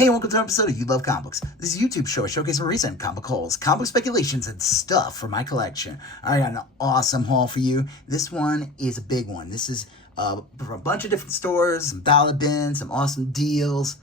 Hey, and welcome to an episode of You Love Comics. This is a YouTube show, a showcase of recent comic hauls, comic speculations, and stuff from my collection. I got an awesome haul for you. This one is a big one. This is from a bunch of different stores, some dollar bins, some awesome deals.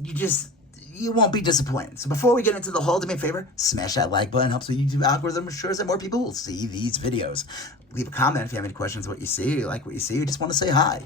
You won't be disappointed. So before we get into the haul, do me a favor, smash that like button. Helps the YouTube algorithm, ensures that more people will see these videos. Leave a comment if you have any questions what you see, you like what you see, you just want to say hi.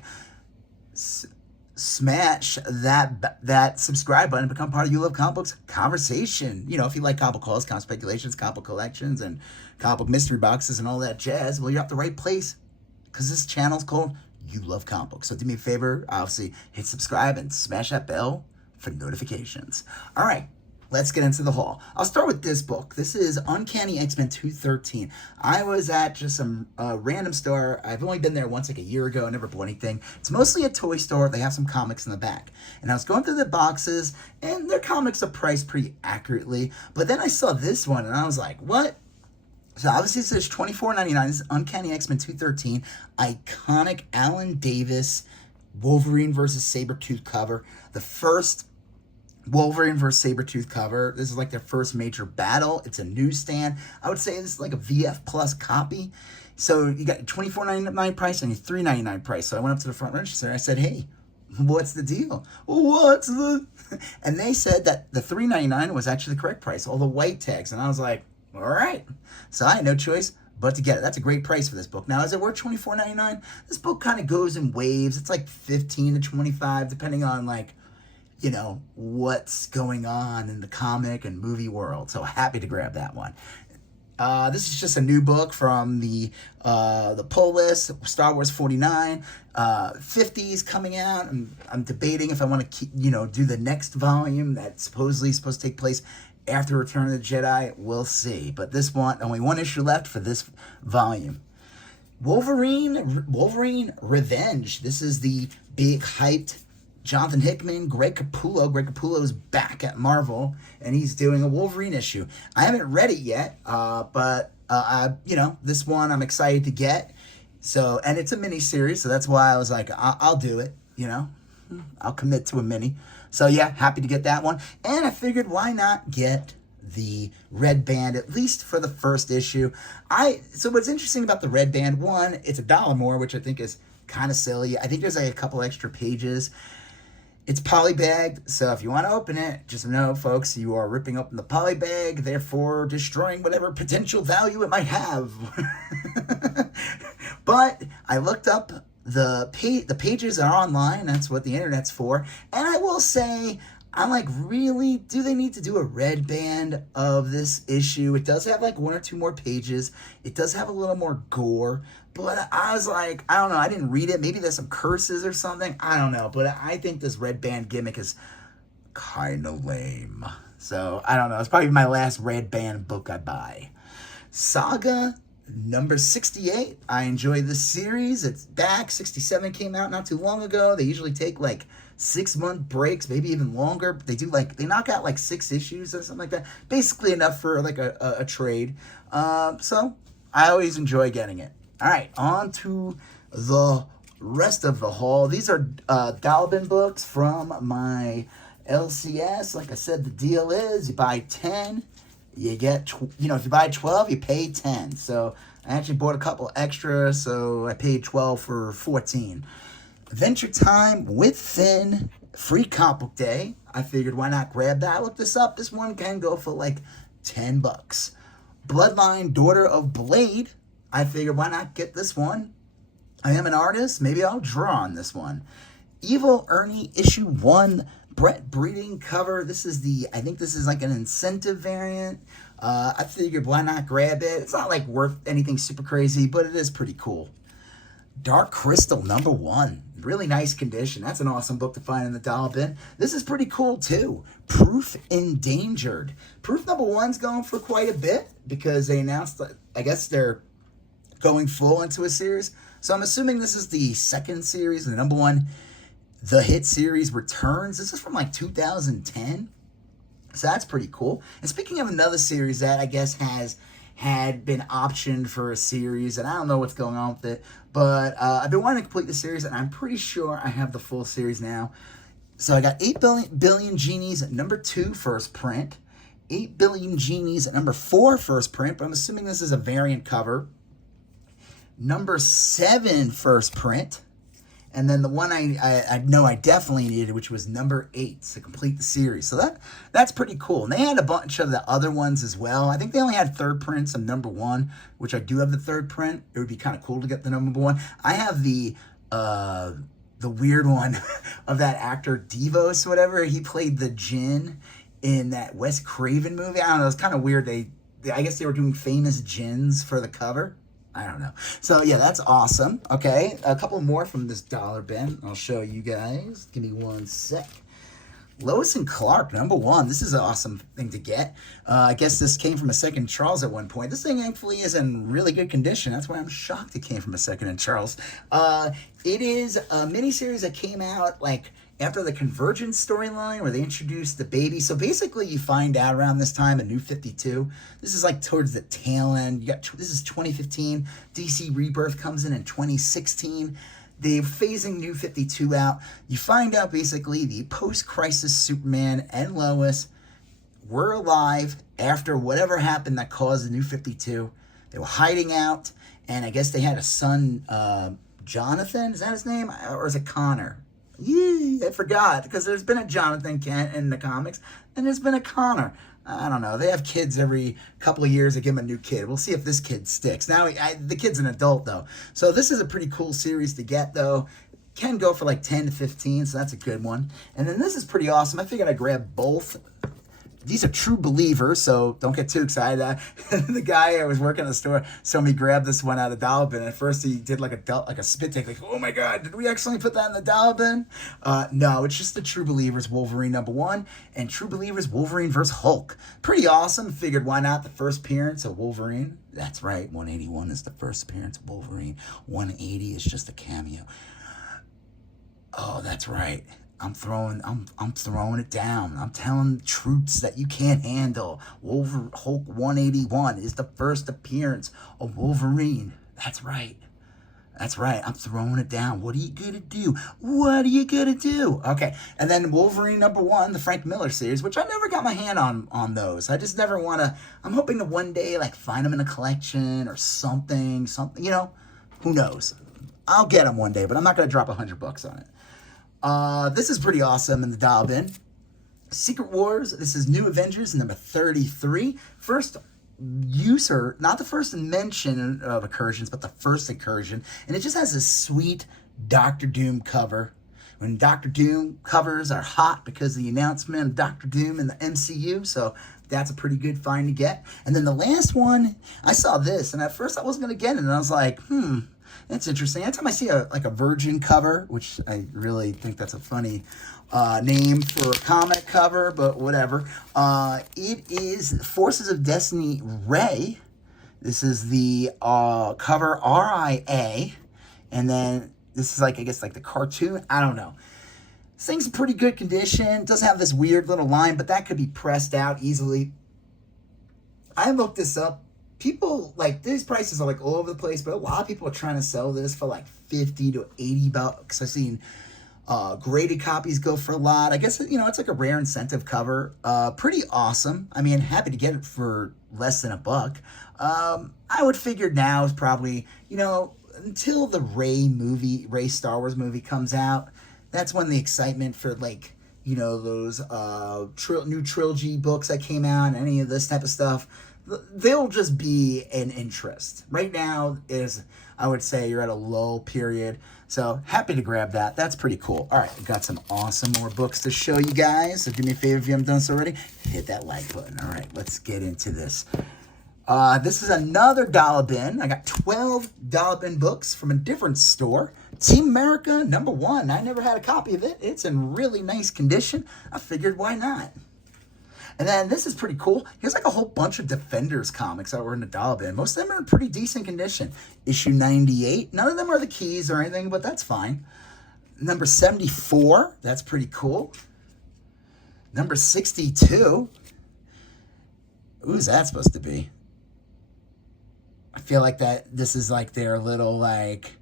Smash that subscribe button and become part of You Love Comic Books conversation. You know, if you like comic hauls, comic speculations, comic book collections, and comic book mystery boxes and all that jazz, well, you're at the right place because this channel's called You Love Comic Books. So do me a favor, obviously, hit subscribe and smash that bell for notifications. All right, let's get into the haul. I'll start with this book. This is Uncanny X-Men 213. I was at just some random store. I've only been there once, like a year ago. I never bought anything. It's mostly a toy store. They have some comics in the back. And I was going through the boxes, and their comics are priced pretty accurately. But then I saw this one, and I was like, what? So obviously it says $24.99. This is Uncanny X-Men 213. Iconic Alan Davis Wolverine versus Sabretooth cover. The first Wolverine versus Sabretooth cover. This is like their first major battle. It's a newsstand. I would say this is like a VF Plus copy. So you got $24.99 price and your $3.99 price. So I went up to the front register and I said, hey, what's the deal? What's the... And they said that the $3.99 was actually the correct price, all the white tags. And I was like, all right. So I had no choice but to get it. That's a great price for this book. Now, is it worth $24.99? This book kind of goes in waves. It's like $15 to $25, depending on, like, you know, what's going on in the comic and movie world. So happy to grab that one. This is just a new book from the pull list, Star Wars 49. 50s coming out. I'm debating if I want to keep, do the next volume that's supposedly supposed to take place after Return of the Jedi. We'll see. But this one, only one issue left for this volume. Wolverine Revenge. This is the big hyped Jonathan Hickman, Greg Capullo. Greg Capullo is back at Marvel, and he's doing a Wolverine issue. I haven't read it yet, but this one I'm excited to get. So, and it's a mini series, so that's why I was like, I'll do it. I'll commit to a mini. So yeah, happy to get that one. And I figured, why not get the Red Band, at least for the first issue. So what's interesting about the Red Band, one, it's $1 more, which I think is kind of silly. I think there's like a couple extra pages. It's polybagged, so if you want to open it, just know, folks, you are ripping open the polybag, therefore destroying whatever potential value it might have. But I looked up the pages are online. That's what the internet's for. And I will say, I'm like, really? Do they need to do a red band of this issue? It does have like one or two more pages. It does have a little more gore. But I was like, I don't know. I didn't read it. Maybe there's some curses or something. I don't know. But I think this red band gimmick is kind of lame. So, I don't know. It's probably my last red band book I buy. Saga number 68. I enjoy this series. It's back. 67 came out not too long ago. They usually take like 6-month breaks, maybe even longer. They knock out like 6 issues or something like that. Basically enough for like a trade. So I always enjoy getting it. All right, on to the rest of the haul. These are dollar bin books from my LCS. Like I said, the deal is you buy 10. You get, if you buy 12, you pay 10. So I actually bought a couple extra, so I paid 12 for 14. Adventure Time with Finn, free comic book day. I figured, why not grab that? I looked this up. This one can go for like $10. Bloodline, Daughter of Blade. I figured, why not get this one? I am an artist. Maybe I'll draw on this one. Evil Ernie, issue 1. Brett Breeding cover. I think this is like an incentive variant. I figured, why not grab it? It's not like worth anything super crazy, but it is pretty cool. Dark Crystal number 1. Really nice condition. That's an awesome book to find in the dollar bin. This is pretty cool too. Proof Endangered. Proof number 1's going for quite a bit because they announced that, I guess they're going full into a series. So I'm assuming this is the second series, the number 1. The hit series returns. This is from like 2010. So that's pretty cool. And speaking of another series that I guess had been optioned for a series, and I don't know what's going on with it, but I've been wanting to complete the series, and I'm pretty sure I have the full series now. So I got 8 billion Genies at number 2, first print. 8 Billion Genies at number 4, first print, but I'm assuming this is a variant cover. Number 7, first print. And then the one I know I definitely needed, which was number 8 to complete the series. So that's pretty cool. And they had a bunch of the other ones as well. I think they only had third prints of number 1, which I do have the third print. It would be kind of cool to get the number 1. I have the weird one of that actor Devos, whatever. He played the Djinn in that Wes Craven movie. I don't know. It's kind of weird. I guess they were doing famous djinns for the cover. I don't know. So, yeah, that's awesome. Okay, a couple more from this dollar bin. I'll show you guys. Give me one sec. Lois and Clark, number 1. This is an awesome thing to get. I guess this came from a second Charles at one point. This thing thankfully is in really good condition. That's why I'm shocked it came from a second in Charles. It is a miniseries that came out, like, after the Convergence storyline where they introduced the baby. So basically you find out around this time a New 52. This is like towards the tail end. This is 2015. DC Rebirth comes in 2016. They're phasing New 52 out. You find out basically the post-crisis Superman and Lois were alive after whatever happened that caused the New 52. They were hiding out, and I guess they had a son, Jonathan, is that his name? Or is it Connor? Yeah, I forgot, because there's been a Jonathan Kent in the comics, and there's been a Connor. I don't know. They have kids every couple of years. They give them a new kid. We'll see if this kid sticks. Now, the kid's an adult, though. So this is a pretty cool series to get, though. Can go for like 10 to 15, so that's a good one. And then this is pretty awesome. I figured I'd grab both. These are True Believers, so don't get too excited. The guy I was working at the store saw me grab this one out of the dollar bin. At first, he did like a spit take, like, oh my God, did we actually put that in the dollar bin? No, it's just the True Believers Wolverine number 1 and True Believers Wolverine vs. Hulk. Pretty awesome. Figured why not the first appearance of Wolverine? That's right, 181 is the first appearance of Wolverine. 180 is just a cameo. Oh, that's right. I'm throwing it down. I'm telling troops that you can't handle. Hulk 181 is the first appearance of Wolverine. That's right. That's right. I'm throwing it down. What are you gonna do? What are you gonna do? Okay. And then Wolverine number 1, the Frank Miller series, which I never got my hand on those. I just never want to. I'm hoping to one day like find them in a collection or something. You know, who knows? I'll get them one day, but I'm not gonna drop $100 on it. This is pretty awesome in the dial bin. Secret Wars. This is New Avengers number 33. First user, not the first mention of incursions, but the first incursion. And it just has this sweet Doctor Doom cover. When Doctor Doom covers are hot because of the announcement of Doctor Doom in the MCU. So that's a pretty good find to get. And then the last one, I saw this, and at first I wasn't going to get it. And I was like, that's interesting. Anytime I see a Virgin cover, which I really think that's a funny name for a comic cover, but whatever. It is Forces of Destiny Ray. This is the cover RIA. And then this is like, I guess, like the cartoon. I don't know. This thing's in pretty good condition. It doesn't have this weird little line, but that could be pressed out easily. I looked this up. People, like, these prices are, like, all over the place, but a lot of people are trying to sell this for, like, $50 to $80. I've seen graded copies go for a lot. I guess, you know, it's like a rare incentive cover. Pretty awesome. I mean, happy to get it for less than $1. I would figure now is probably, you know, until the Ray Star Wars movie comes out, that's when the excitement for, like, you know, those new trilogy books that came out and any of this type of stuff, they'll just be an interest. Right now is, I would say, you're at a low period. So happy to grab that. That's pretty cool. All right, I've got some awesome more books to show you guys. So do me a favor if you haven't done so already. Hit that like button. All right, let's get into this. This is another dollar bin. I got 12 dollar bin books from a different store. Team America number 1. I never had a copy of it. It's in really nice condition. I figured, why not? And then this is pretty cool. Here's like a whole bunch of Defenders comics that were in the dollar bin. Most of them are in pretty decent condition. Issue 98. None of them are the keys or anything, but that's fine. Number 74. That's pretty cool. Number 62. Who's that supposed to be? I feel like this is like their little, like,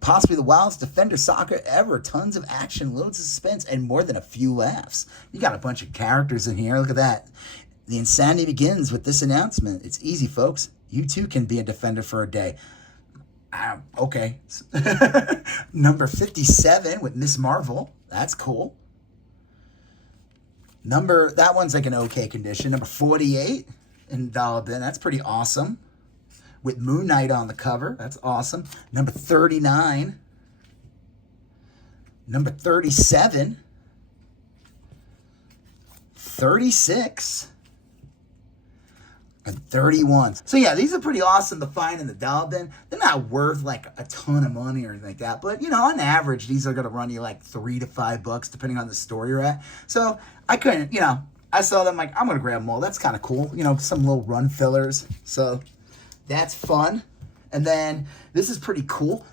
Possibly the wildest Defender saga ever. Tons of action, loads of suspense, and more than a few laughs. You got a bunch of characters in here. Look at that. The insanity begins with this announcement. It's easy, folks. You too can be a Defender for a day. Okay. Number 57 with Miss Marvel. That's cool. That one's like an okay condition. Number 48 in dollar bin. That's pretty awesome. With Moon Knight on the cover. That's awesome. Number 39. Number 37. 36. And 31. So yeah, these are pretty awesome to find in the dollar bin. They're not worth like a ton of money or anything like that. But you know, on average, these are going to run you like $3 to $5 depending on the store you're at. So I couldn't, you know, I saw them like, I'm going to grab them all. That's kind of cool. You know, some little run fillers. So that's fun. And then this is pretty cool.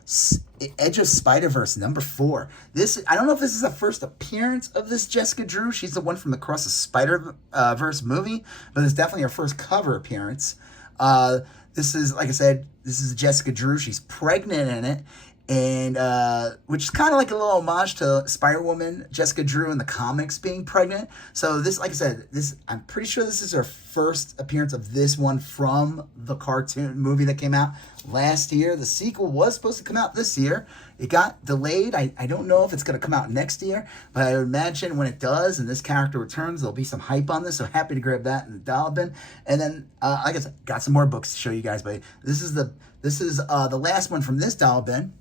Edge of Spider-Verse number 4. This, I don't know if this is the first appearance of this Jessica Drew. She's the one from the Across the Spider-Verse movie, but it's definitely her first cover appearance. This is, like I said, this is Jessica Drew. She's pregnant in it, and which is kind of like a little homage to Spider-Woman, Jessica Drew in the comics being pregnant. So this, like I said, this, I'm pretty sure this is her first appearance of this one from the cartoon movie that came out last year. The sequel was supposed to come out this year. It got delayed. I don't know if it's going to come out next year, but I would imagine when it does and this character returns, there'll be some hype on this. So happy to grab that in the dollar bin. And then, like I said, got some more books to show you guys, but this is the last one from this dollar bin.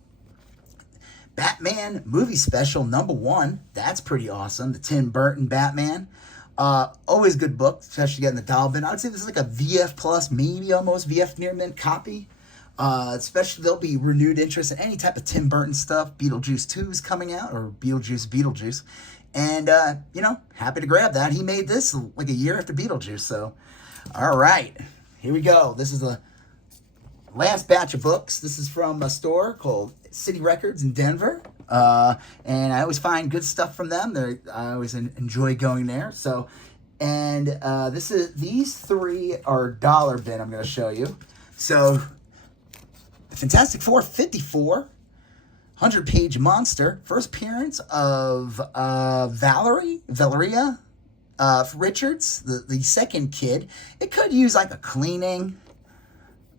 Batman movie special number 1. That's pretty awesome. The Tim Burton Batman. Always good book, especially getting the dollar bin. I would say this is like a VF plus, maybe almost VF near mint copy. Especially there'll be renewed interest in any type of Tim Burton stuff. Beetlejuice 2 is coming out, or Beetlejuice. And, you know, happy to grab that. He made this like a year after Beetlejuice. So, all right, here we go. This is the last batch of books. This is from a store called City Records in Denver. And I always find good stuff from them. I always enjoy going there. So, and these 3 are dollar bin I'm going to show you. So, Fantastic Four 54, 100-page monster. First appearance of Valeria Richards, the second kid. It could use like a cleaning.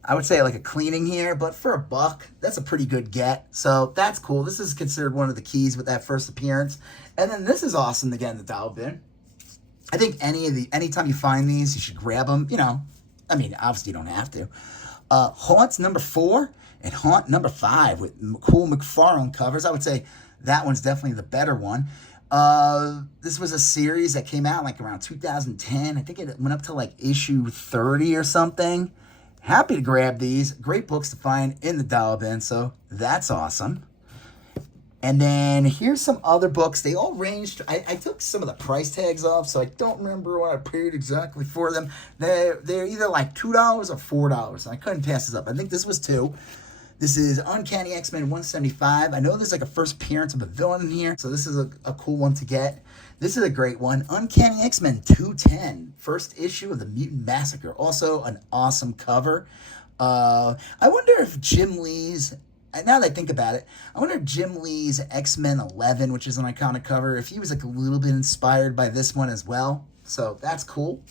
I would say like a cleaning here, but for $1, that's a pretty good get. So that's cool. This is considered one of the keys with that first appearance. And then this is awesome to get in the dollar bin. I think anytime you find these, you should grab them. You know, I mean, obviously you don't have to. Haunts number 4 and Haunt number 5 with cool McFarlane covers. I would say that one's definitely the better one. This was a series that came out like around 2010. I think it went up to like issue 30 or something. Happy to grab these. Great books to find in the dollar bin, so that's awesome. And then here's some other books. They all ranged. I took some of the price tags off, so I don't remember what I paid exactly for them. They're either like $2 or $4. I couldn't pass this up. I think this was $2. This is Uncanny X-Men 175. I know there's like a first appearance of a villain in here, so this is a cool one to get. This is a great one. Uncanny X-Men 210. First issue of the Mutant Massacre. Also an awesome cover. I wonder if Jim Lee's... Now that I think about it, I wonder if Jim Lee's X-Men 11, which is an iconic cover, if he was like a little bit inspired by this one as well. So that's cool.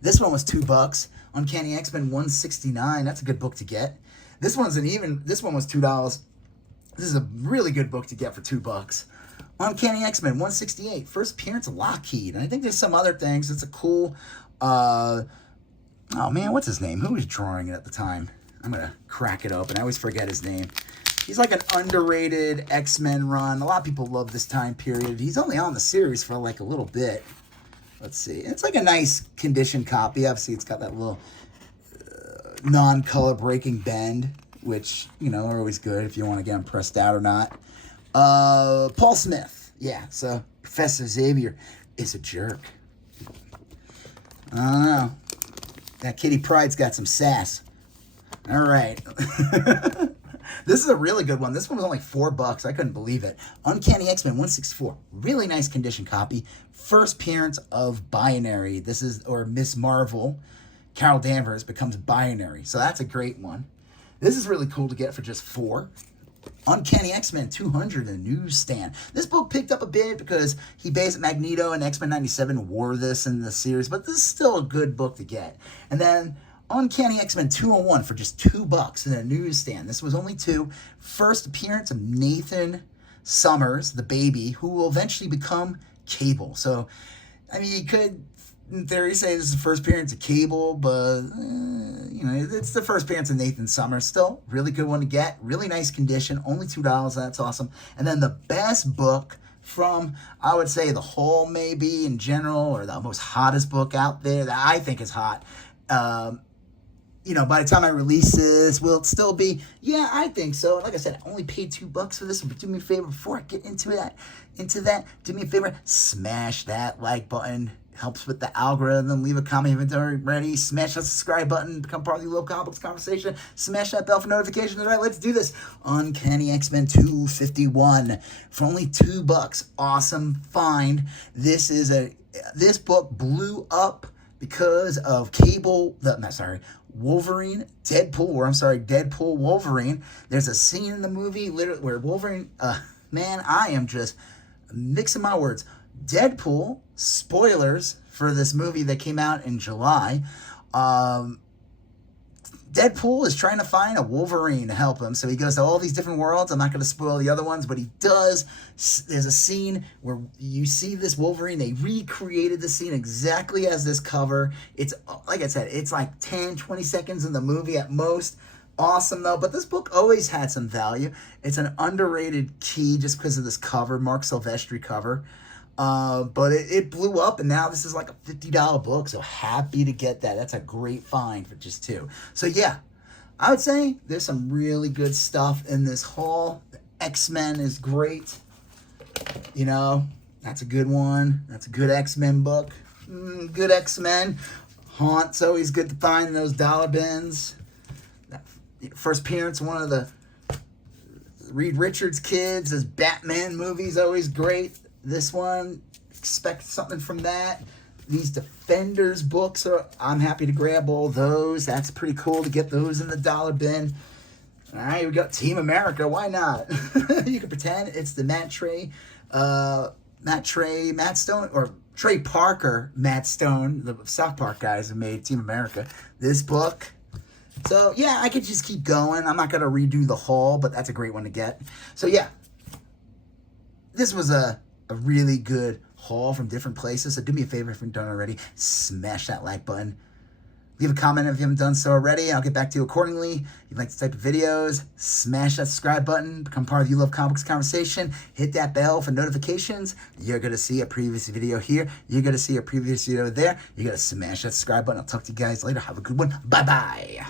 This one was $2. Uncanny X-Men 169. That's a good book to get. This one was $2. This is a really good book to get for $2. Uncanny X-Men 168. First appearance of Lockheed. And I think there's some other things. It's a cool... oh man, what's his name? Who was drawing it at the time? I'm going to crack it open. I always forget his name. He's like an underrated X-Men run. A lot of people love this time period. He's only on the series for like a little bit. Let's see. It's like a nice condition copy. Obviously, it's got that little non-color breaking bend, which, you know, are always good if you want to get them pressed out or not. Paul Smith. Yeah, so Professor Xavier is a jerk. I don't know. That Kitty Pryde's got some sass. All right. This is a really good one. This one was only $4. I couldn't believe it. Uncanny X-Men 164. Really nice condition copy. First appearance of Binary. This is, or Miss Marvel. Carol Danvers becomes Binary. So that's a great one. This is really cool to get for just $4. Uncanny X-Men 200 in a newsstand. This book picked up a bit because he based Magneto and X-Men 97 wore this in the series, but this is still a good book to get. And then Uncanny X-Men 201 for just $2 in a newsstand. This was only two. First appearance of Nathan Summers, the baby, who will eventually become Cable. So, I mean, you could, in theory, say this is the first appearance of Cable, but, it's the first appearance of Nathan Summers. Still, really good one to get. Really nice condition. Only $2. That's awesome. And then the best book from, I would say, the whole maybe in general, or the most hottest book out there that I think is hot. By the time I release this, will it still be? Yeah, I think so. Like I said, I only paid $2 for this, but do me a favor before I get into that, do me a favor, smash that like button. Helps with the algorithm. Leave a comment if it's already ready. Smash that subscribe button. Become part of the Love Comic Books conversation. Smash that bell for notifications. All right, let's do this. Uncanny X-Men 251 for only $2. Awesome find. This book blew up because of Wolverine, Deadpool, Wolverine. There's a scene in the movie literally where Wolverine, I am just mixing my words. Deadpool, spoilers for this movie that came out in July. Deadpool is trying to find a Wolverine to help him. So he goes to all these different worlds. I'm not going to spoil the other ones, but he does. There's a scene where you see this Wolverine. They recreated the scene exactly as this cover. It's, like I said, it's like 10, 20 seconds in the movie at most. Awesome, though. But this book always had some value. It's an underrated key just because of this cover, Mark Silvestri cover. But it blew up, and now this is like a $50 book, so happy to get that. That's a great find for just $2. So yeah, I would say there's some really good stuff in this haul. The X-Men is great. That's a good one. That's a good X-Men book. Good X-Men. Haunt's always good to find in those dollar bins. First appearance, one of the Reed Richards kids. His Batman movie's always great. This one, expect something from that. These Defenders books, I'm happy to grab all those. That's pretty cool to get those in the dollar bin. All right, we got Team America. Why not? You can pretend it's the Matt Stone, or Trey Parker, Matt Stone, the South Park guys who made Team America. This book. So, yeah, I could just keep going. I'm not going to redo the haul, but that's a great one to get. So, yeah, this was a really good haul from different places. So do me a favor if you haven't done already. Smash that like button. Leave a comment if you haven't done so already. I'll get back to you accordingly. If you'd like this type of videos, smash that subscribe button. Become part of the You Love Comics conversation. Hit that bell for notifications. You're going to see a previous video here. You're going to see a previous video there. You're going to smash that subscribe button. I'll talk to you guys later. Have a good one. Bye-bye.